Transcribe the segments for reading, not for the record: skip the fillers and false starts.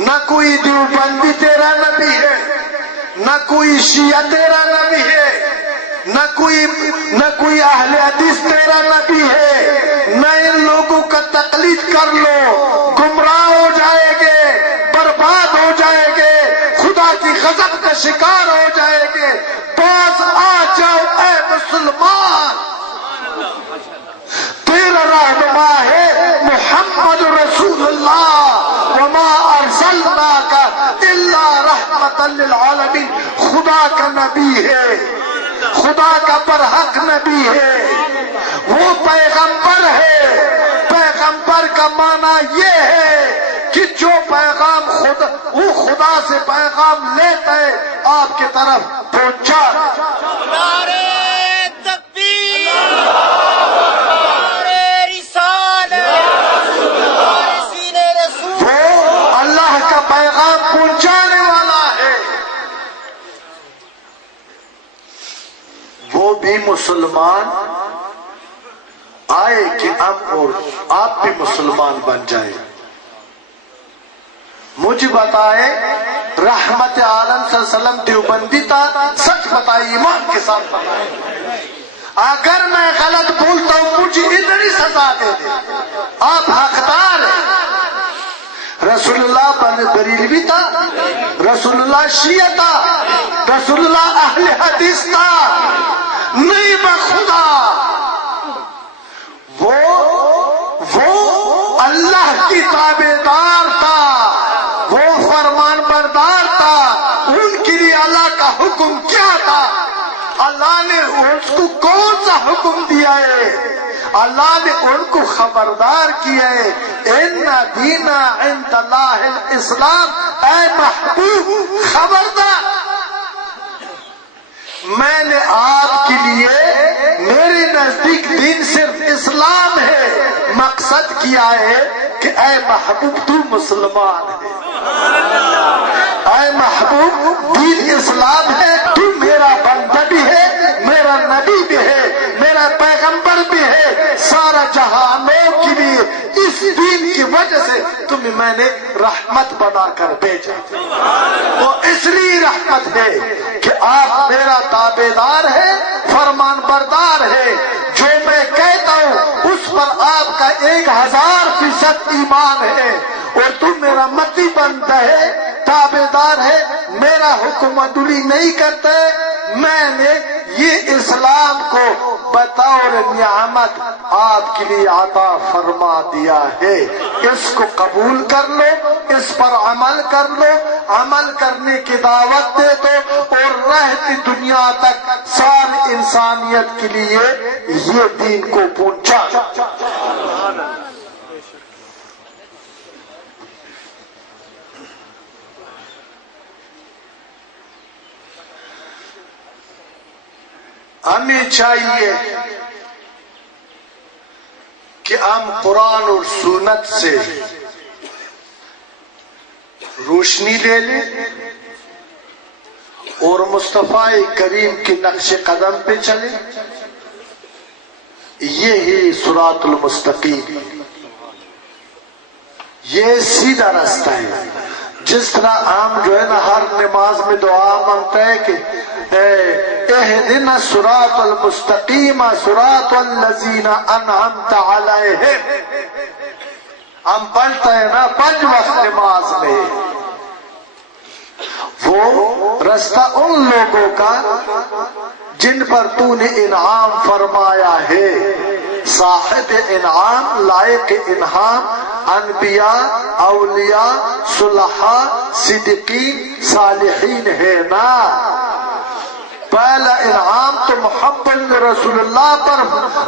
نہ کوئی دیوبندی تیرا نبی ہے، نہ کوئی شیعہ تیرا نبی ہے، نہ کوئی اہل حدیث تیرا نبی ہے۔ نہ ان لوگوں کا تقلید کر لو، گمراہ ہو جائے گے، برباد ہو جائے گے، خدا کی غضب کا شکار ہو جائے گے۔ باز آ جاؤ اے مسلمان، تیرا رہنما ہے محمد رسول اللہ، وما ارسلناک الا رحمۃ للعالمین۔ خدا کا نبی ہے، خدا کا برحق نبی ہے، وہ پیغمبر ہے۔ پیغمبر کا معنی یہ ہے کہ جو پیغام وہ خدا سے پیغام لیتا ہے آپ کی طرف پہنچا۔ نعرہ تکبیر، نعرہ رسالت، وارثین رسول، وہ اللہ کا پیغام پہنچانے والا ہے۔ وہ بھی مسلمان آئے کہ ہم اور آپ بھی مسلمان بن جائیں۔ مجھے بتائے رحمت عالم صلی اللہ علیہ وسلم دیوبندی تھا؟ سچ بتائے، ایمان کے ساتھ بتائے۔ اگر میں غلط بولتا ہوں مجھے اتنی سزا دے دے، آپ حقدار ہیں۔ رسول اللہ بریلوی تھا، رسول اللہ شیعہ تھا، رسول اللہ اہل حدیث تھا؟ نہیں بخدا، وہ اللہ کی تابعدار تھا، وہ فرمان بردار تھا۔ ان کے لیے اللہ کا حکم کیا تھا؟ اللہ نے اس کو کون سا حکم دیا ہے؟ اللہ نے ان کو خبردار کیا ہے، ان دین عند اللہ الاسلام۔ اے محبوب خبردار، میں نے آپ کے لیے، میرے نزدیک دین صرف اسلام ہے، مقصد کیا ہے کہ اے محبوب تو مسلمان ہے، اے محبوب دین اسلام ہے، تو میرا بندہ بھی ہے، میرا نبی بھی ہے، میرا پیغمبر بھی ہے، سارا جہانوں کے لیے اس دین کی وجہ سے تمہیں میں نے رحمت بنا کر بھیجا۔ وہ اس لیے رحمت ہے کہ آپ میرا تابعدار ہے، فرمان بردار ہے، جو میں کہتا ہوں اس پر آپ کا 1000% ایمان ہے، اور تم میرا متی بنتا ہے، تابعدار ہے، میرا حکم عدولی نہیں کرتا ہے۔ میں نے یہ اسلام کو بطور نعمت آپ کے لیے عطا فرما دیا ہے، اس کو قبول کر لو، اس پر عمل کر لو، عمل کرنے کی دعوت دے دو، اور رہتی دنیا تک ساری انسانیت کے لیے یہ دین کو پہنچا۔ ہمیں چاہیے کہ ہم قرآن اور سنت سے روشنی لے لیں اور مصطفیٰ کریم کے نقش قدم پہ چلیں۔ یہی صراط المستقیم، یہ سیدھا راستہ ہے۔ جس طرح ہم جو ہے نا ہر نماز میں دعا مانگتا ہے کہ اہدنا الصراط المستقیم صراط الذین انعمت علیہم، ہم پڑھتے ہیں نا 5 وقت نماز میں، وہ راستہ ان لوگوں کا جن پر تو نے انعام فرمایا ہے۔ صاحب انعام، لائق انعام انبیاء، اولیاء، صلحاء، صدیقین، صالحین ہے نا۔ پہلا انعام تو محمد رسول اللہ پر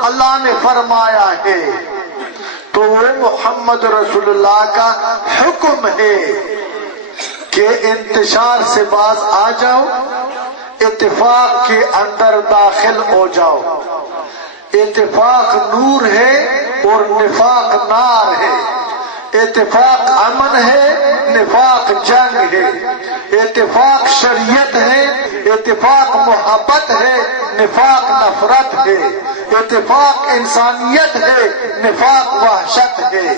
اللہ نے فرمایا ہے، تو وہ محمد رسول اللہ کا حکم ہے کہ انتشار سے باز آ جاؤ، اتفاق کے اندر داخل ہو جاؤ۔ اتفاق نور ہے اور نفاق نار ہے، اتفاق امن ہے، نفاق جنگ ہے، اتفاق شریعت ہے، اتفاق محبت ہے، نفاق نفرت ہے، اتفاق انسانیت ہے، نفاق وحشت ہے۔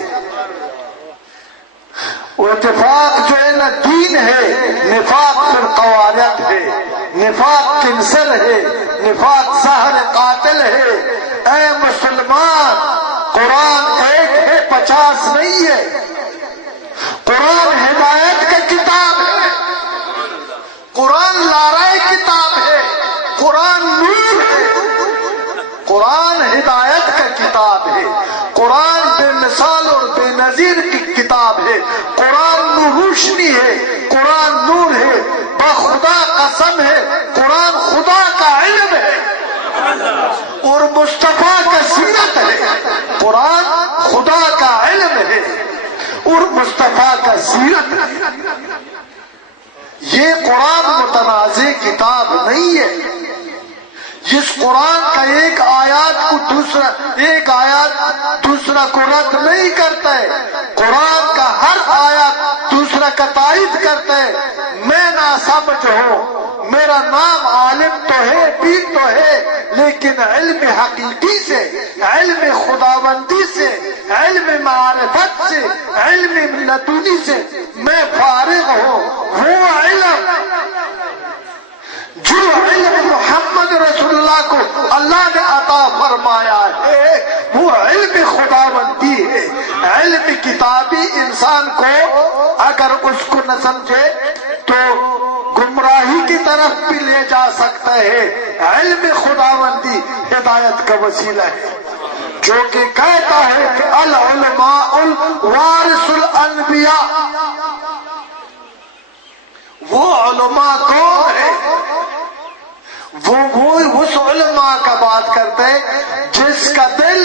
وہ اتفاق جو ہے نا دین ہے، نفاق پھر قوارت ہے، نفاق کینسر ہے، نفاق زہر قاتل ہے۔ اے مسلمان، قرآن ایک ہے، 50 نہیں ہے۔ قرآن ہدایت کا کتاب ہے، قرآن لارائے کتاب ہے، قرآن نور ہے، قرآن ہدایت کا کتاب ہے، قرآن بے مثال اور بے نظیر کی کتاب ہے، قرآن روشنی ہے، قرآن نور ہے، بخدا قسم ہے، قرآن خدا کا علم ہے اور مصطفیٰ کا سیرت ہے۔ قرآن خدا کا علم ہے اور مصطفیٰ کا سیرت ہے۔ یہ قرآن متنازع کتاب نہیں ہے۔ جس قرآن کا ایک آیات دوسرا کو رد نہیں کرتا ہے، قرآن کا ہر آیات دوسرا کا تائید کرتا ہے۔ میں نہ سمجھ ہوں، میرا نام عالم تو ہے، پیر تو ہے، لیکن علم حقیقی سے، علم خداوندی سے، علم معرفت سے، علم لدنی سے میں فارغ ہوں۔ وہ علم جو علم محمد رسول اللہ کو اللہ نے عطا فرمایا ہے، وہ علم خداوندی ہے۔ علم کتابی انسان کو اگر اس کو نہ سمجھے تو گمراہی کی طرف بھی لے جا سکتا ہے۔ علم خداوندی ہدایت کا وسیلہ ہے، جو کہ کہتا ہے کہ العلماء الوارث الانبیاء۔ وہ علماء کون ہے؟ وہ اس علماء کا بات کرتے جس کا دل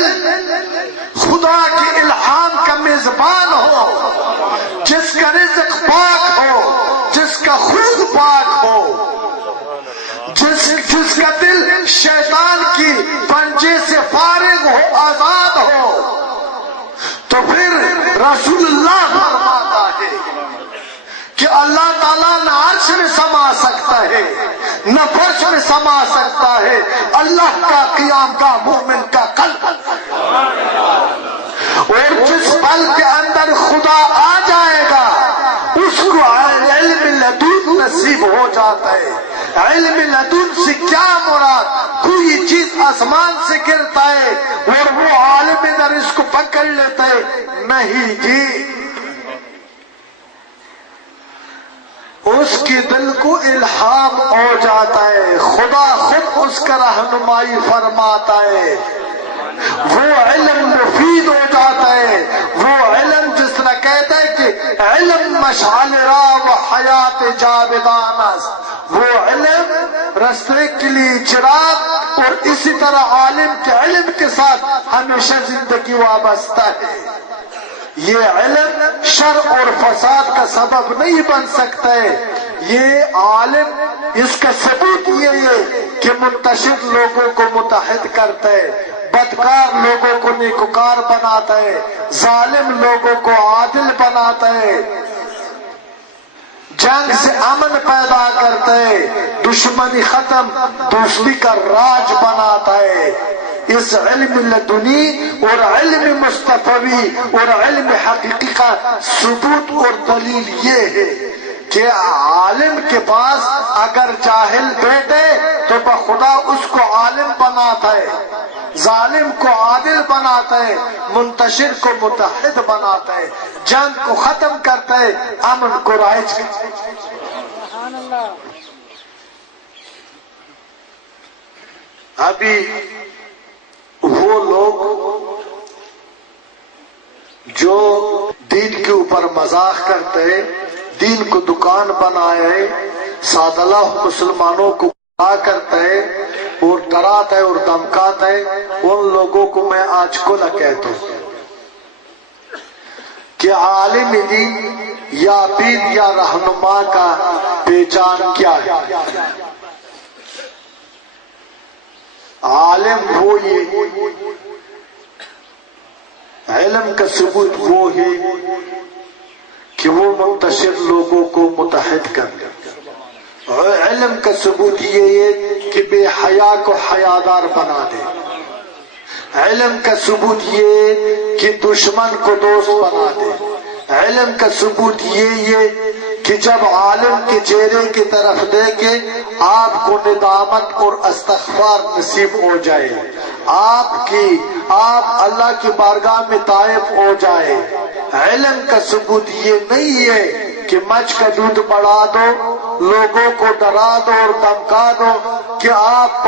خدا کی الہام کا میزبان ہو، جس کا رزق پاک ہو، جس کا خون پاک ہو، جس کا دل شیطان کی پنجے سے فارغ ہو، آزاد ہو، تو پھر رسول اللہ فرماتا ہے کہ اللہ تعالیٰ نہ عرش میں سما سکتا ہے، نہ فرش میں سما سکتا ہے۔ اللہ کا قیام کا مومن کا قلب، اور جس پل کے اندر خدا آ جائے گا اس کو علم لدن نصیب ہو جاتا ہے۔ علم لدن سے کیا مراد؟ کوئی چیز آسمان سے گرتا ہے اور وہ عالم در اس کو پکڑ لیتا ہے؟ نہیں جی، اس کے دل کو الہام ہو جاتا ہے، خدا خود اس کا رہنمائی فرماتا ہے، وہ علم مفید ہو جاتا ہے۔ وہ علم جس طرح کہتا ہے کہ علم مشعل راہ و حیات جاودان است، وہ علم راستے کے لیے چراغ، اور اسی طرح عالم کے علم کے ساتھ ہمیشہ زندگی وابستہ ہے۔ یہ علم شر اور فساد کا سبب نہیں بن سکتا ہے۔ یہ عالم، اس کا ثبوت یہ ہے کہ منتشر لوگوں کو متحد کرتا ہے، بدکار لوگوں کو نیکوکار بناتا ہے، ظالم لوگوں کو عادل بناتا ہے، جنگ سے امن پیدا کرتا ہے، دشمنی ختم، دوستی کا راج بناتا ہے۔ اس علم لدنی اور علم مصطفی اور علم حقیقی کا ثبوت اور دلیل یہ ہے کہ عالم کے پاس اگر جاہل بیٹھے تو بخدا اس کو عالم بناتا ہے، ظالم کو عادل بناتا ہے، منتشر کو متحد بناتا ہے، جنگ کو ختم کرتا ہے، امن کو رائج کرتا ہے۔ ابھی وہ لوگ جو دین کے اوپر مذاق کرتے ہیں، دین کو دکان بنائے، سادلہ مسلمانوں کو گمراہ کرتا ہے اور ڈراتا ہے اور دھمکاتا ہے، ان لوگوں کو میں آج کل کہتا ہوں کہ عالم دین یا پیر یا رہنما کا پہچان کیا ہے؟ عالم وہ یہ علم کا ثبوت وہ ہے کہ وہ منتشر لوگوں کو متحد کر دے۔ علم کا ثبوت یہ ہے کہ بے حیا کو حیادار بنا دے۔ علم کا ثبوت یہ ہے کہ دشمن کو دوست بنا دے۔ علم کا ثبوت یہ کہ جب عالم کے چہرے کی طرف دیکھے آپ کو ندامت اور استغفار نصیب ہو جائے، آپ اللہ کی بارگاہ میں طائف ہو جائے۔ علم کا ثبوت یہ نہیں ہے کہ مچھ کا دودھ بڑھا دو، لوگوں کو ڈرا دو اور دھمکا دو کہ آپ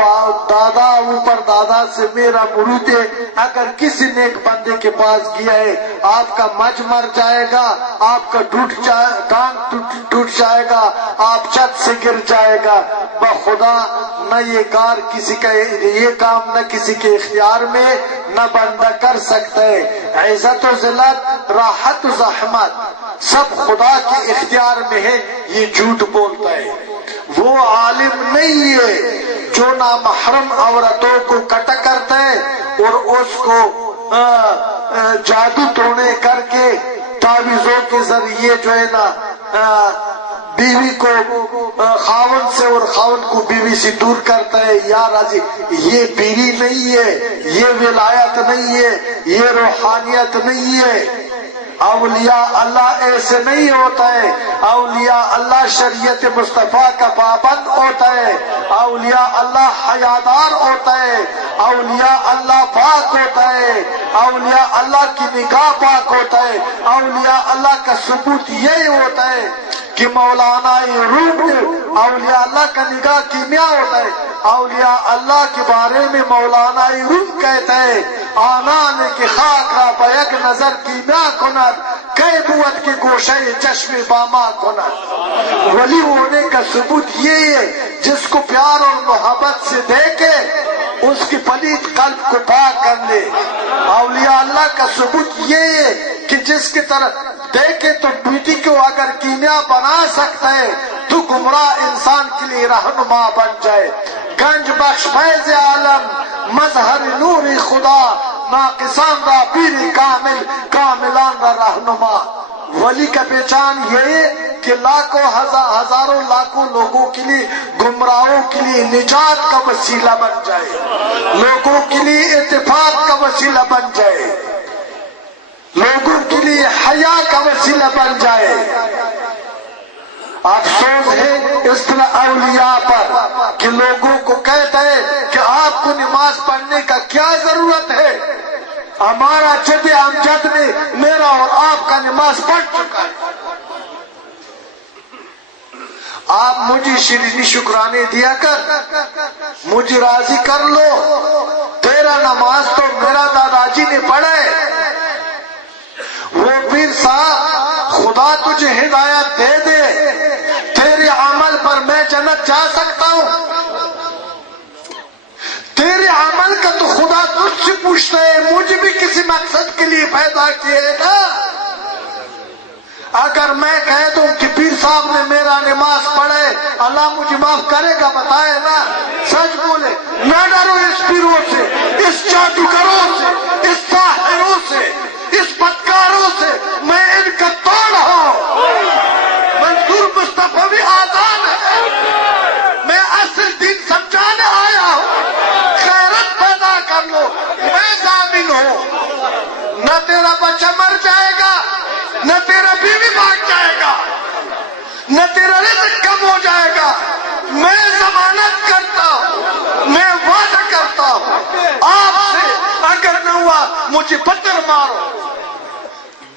دادا اوپر دادا سے میرا مرید ہے، اگر کسی نیک بندے کے پاس گیا ہے آپ کا مچھ مر جائے گا، آپ کا ٹانگ ٹوٹ جائے گا، آپ چھت سے گر جائے گا۔ بخدا نہ یہ کام نہ کسی کے اختیار میں نہ بندہ کر سکتا ہے۔ عزت و ذلت، راحت و زحمت سب خدا کے اختیار میں ہے، یہ جھوٹ بولتا ہے۔ وہ عالم نہیں ہے جو نامحرم عورتوں کو کٹا کرتا ہے اور اس کو جادو ٹونے کر کے تعویذوں کے ذریعے جو ہے نا بیوی کو خاوند سے اور خاوند کو بیوی سے دور کرتا ہے۔ یا راضی، یہ پیری نہیں ہے، یہ ولایت نہیں ہے، یہ روحانیت نہیں ہے۔ اولیاء اللہ ایسے نہیں ہوتا ہے۔ اولیاء اللہ شریعت مصطفیٰ کا پابند ہوتا ہے۔ اولیاء اللہ حیادار ہوتا ہے۔ اولیاء اللہ پاک ہوتا ہے۔ اولیاء اللہ کی نگاہ پاک ہوتا ہے۔ اولیاء اللہ کا ثبوت یہی ہوتا ہے کہ مولانا روم اولیاء اللہ کا نگاہ کیمیا ہوتا ہے۔ اولیاء اللہ کے بارے میں مولانا روم کہتا ہے آنان کے خاک را بیک نظر کیمیا کند کئی بوت کے گوشے چشم باما کند۔ ولی ہونے کا ثبوت یہ ہے جس کو پیار اور محبت سے دیکھے اس کی پلید قلب کو پاک کر لے۔ اولیاء اللہ کا ثبوت یہ ہے کہ جس کی طرف دیکھے تو بیٹی کو اگر کیمیا بنا سکتا ہے تو گمراہ انسان کے لیے رہنما بن جائے۔ گنج بخش فیض عالم مظہر نور خدا ناقصان را پیر کامل کاملان را رہنما۔ ولی کا پہچان یہ ہے کہ لاکھوں ہزاروں لاکھوں لوگوں کے لیے گمراہوں کے لیے نجات کا وسیلہ بن جائے، لوگوں کے لیے اتفاق کا وسیلہ بن جائے، لوگوں کے لیے حیا کا وسیلہ بن جائے۔ افسوس ہے اس طرح اولیاء پر کہ لوگوں کو کہتا ہے کہ آپ کو نماز پڑھنے کا کیا ضرورت ہے، ہمارا جد امجد نے میرا اور آپ کا نماز پڑھ چکا ہے۔ آپ مجھے شیرینی شکرانے دیا کر، مجھے راضی کر لو، تیرا نماز تو میرا دادا جی نے پڑھا ہے۔ وہ پیر صاحب خدا تجھے ہدایت دے دے، تیرے عمل پر میں جنت جا سکتا ہوں۔ تیرے عمل کا تو خدا تجھ سے پوچھتا ہے، مجھے بھی کسی مقصد کے لیے پیدا کیے گا۔ اگر میں کہہ دوں کہ پیر صاحب نے میرا نماز پڑھے اللہ مجھے معاف کرے گا، بتائے نا، سچ بولے، نہ ڈرو اس پیروں سے، اس جادوگروں سے، اس ساحروں سے، اس بدکاروں سے، میں ان کا توڑ ہوں۔ منظور مصطفیٰ بھی آزاد ہے، میں اصل دین سمجھانے آیا ہوں، خیرت پیدا کر لو، میں ضامن ہوں۔ نہ تیرا بچہ مر جائے گا، نہ تیرا بیوی بھاگ جائے گا، نہ تیرا رزق کم ہو جائے گا۔ میں ضمانت کرتا ہوں، میں وعدہ کرتا ہوں آپ سے، اگر نہ ہوا مجھے پتھر مارو۔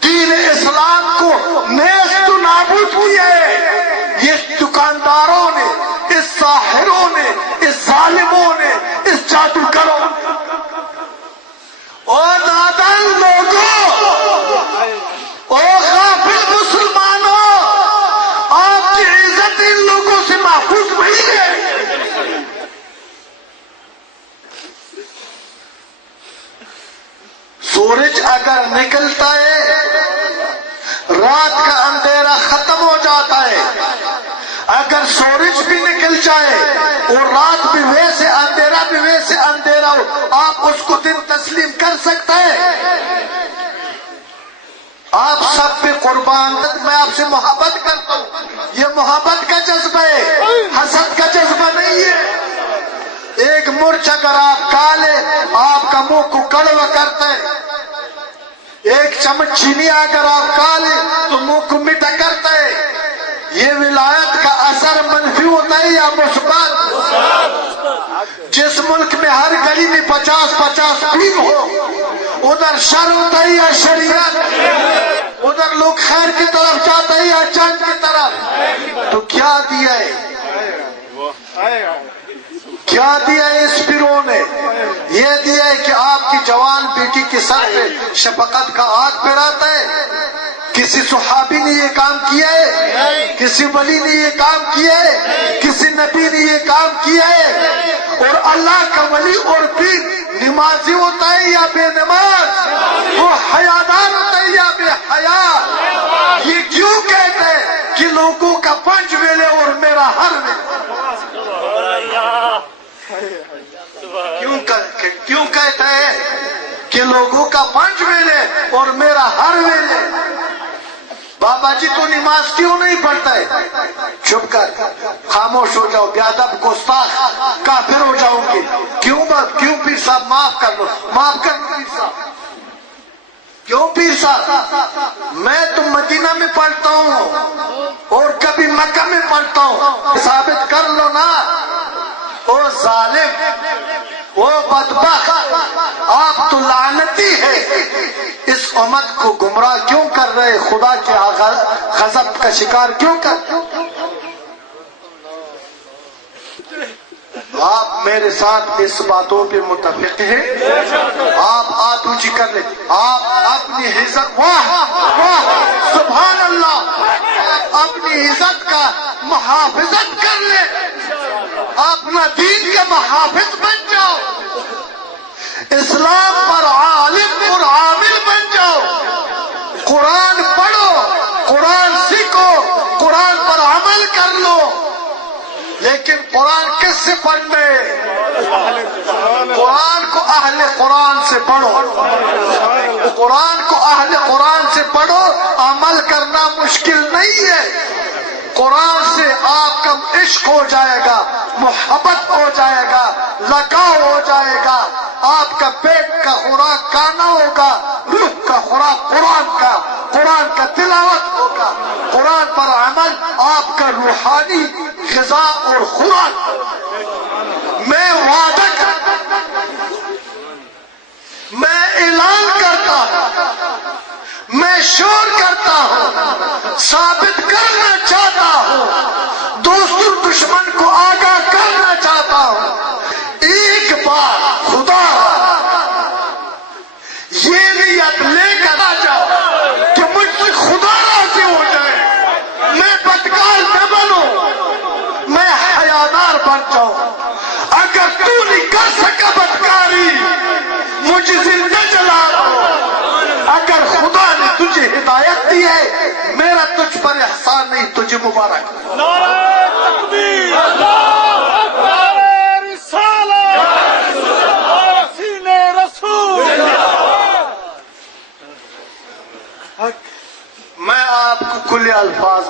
دین اسلام کو نیست و نابود کیا ہے یہ دکانداروں نے، اس ساحروں نے، اس ظالموں نے، اس جادوگروں نے۔ اور نادان لوگوں، اور غافل مسلمانوں، آپ کی عزت ان لوگوں سے محفوظ نہیں ہے۔ سورج اگر نکلتا ہے رات کا اندھیرا ختم ہو جاتا ہے، اگر سورج بھی نکل جائے اور رات بھی ویسے اندھیرا بھی ویسے اندھیرا ہو، آپ اس کو دن تسلیم کر سکتے ہیں؟ آپ سب پہ قربان، میں آپ سے محبت کرتا ہوں، یہ محبت کا جذبہ ہے، حسد کا جذبہ نہیں ہے۔ ایک مرچ اگر آپ کھا لے آپ کا منہ کو کڑوا کرتا ہے، ایک چمچ چینی اگر آپ کھا لیں تو منہ کو میٹھا کرتا ہے. یہ ولایت کا اثر منفی ہوتا ہے یا مثبت؟ جس ملک میں ہر گلی میں 50-50 ٹیم ہو ادھر شر ہوتا ہے یا شریعت؟ ادھر لوگ خیر کی طرف جاتے ہیں یا جنگ کی طرف؟ تو کیا دیا ہے؟ کیا دیا ہے اس پیروں نے؟ یہ دیا ہے کہ آپ کی جوان بیٹی کے سر پہ شفقت کا ہاتھ پھیراتا ہے. کسی صحابی نے یہ کام کیا ہے؟ کسی ولی نے یہ کام کیا ہے؟ کسی نبی نے یہ کام کیا ہے؟ اور اللہ کا ولی اور پیر نمازی ہوتا ہے یا بے نماز؟ وہ حیادار ہوتا ہے یا بے حیا؟ یہ کیوں کہتے ہیں کہ لوگوں کا 5 ویلے اور میرا ہر ویلے؟ کیوں کہتے ہیں کہ لوگوں کا 5 ویلے اور میرا ہر ویلے؟ بابا جی تو نماز کیوں نہیں پڑھتا ہے؟ چپ کر، خاموش ہو جاؤ، بے ادب گستاخ کافر ہو جاؤں گی. کیوں پیر صاحب معاف کر لو، معاف کر لو پیر صاحب. کیوں پیر صاحب؟ میں تو مدینہ میں پڑھتا ہوں اور کبھی مکہ میں پڑھتا ہوں. ثابت کر لو نا. او ظالم، وہ بدبخت، آپ تو لعنتی ہے. اس امت کو گمراہ کیوں کر رہے؟ خدا کے غضب کا شکار کیوں کر؟ آپ میرے ساتھ اس باتوں پہ متفق ہیں؟ آپ آتوجی کر لیں. آپ اپنی عزت، واہ سبحان اللہ، آپ اپنی عزت کا محافظت کر لیں. اپنا دین کا محافظ بن جاؤ. اسلام پر عالم اور عامل بن جاؤ. قرآن پڑھو، قرآن سیکھو، قرآن پر عمل کر لو. لیکن قرآن کس سے پڑھنا ہے؟ قرآن کو اہل قرآن سے پڑھو. قرآن کو اہل قرآن سے پڑھو. عمل کرنا مشکل نہیں ہے. قرآن سے آپ کا عشق ہو جائے گا، محبت ہو جائے گا، لگاؤ ہو جائے گا. آپ کا پیٹ کا خوراک کھانا ہوگا، روح کا خوراک قرآن کا تلاوت ہوگا. قرآن پر عمل آپ کا روحانی غذا اور خوراک. میں وعدہ کرتا، میں اعلان کرتا ہوں، میں شور کرتا ہوں، ثابت کرنا چاہتا ہوں، دوست اور دشمن کو آگاہ کرنا چاہتا ہوں. ایک بار خدا یہ نیت لے کر آ جاؤ کہ مجھ سے خدا راضی ہو جائے، میں بدکار نہ بنوں، میں حیادار بن جاؤں. اگر تو نہیں کر سکا بدکاری، مجھے زندہ جلا دو. اگر خدا نے تجھے ہدایت دی ہے، میرا تجھ پر احسان نہیں، تجھے مبارک. نعرہ تکبیر، اللہ اکبر، رسالت، سینے رسول. میں آپ کو کل الفاظ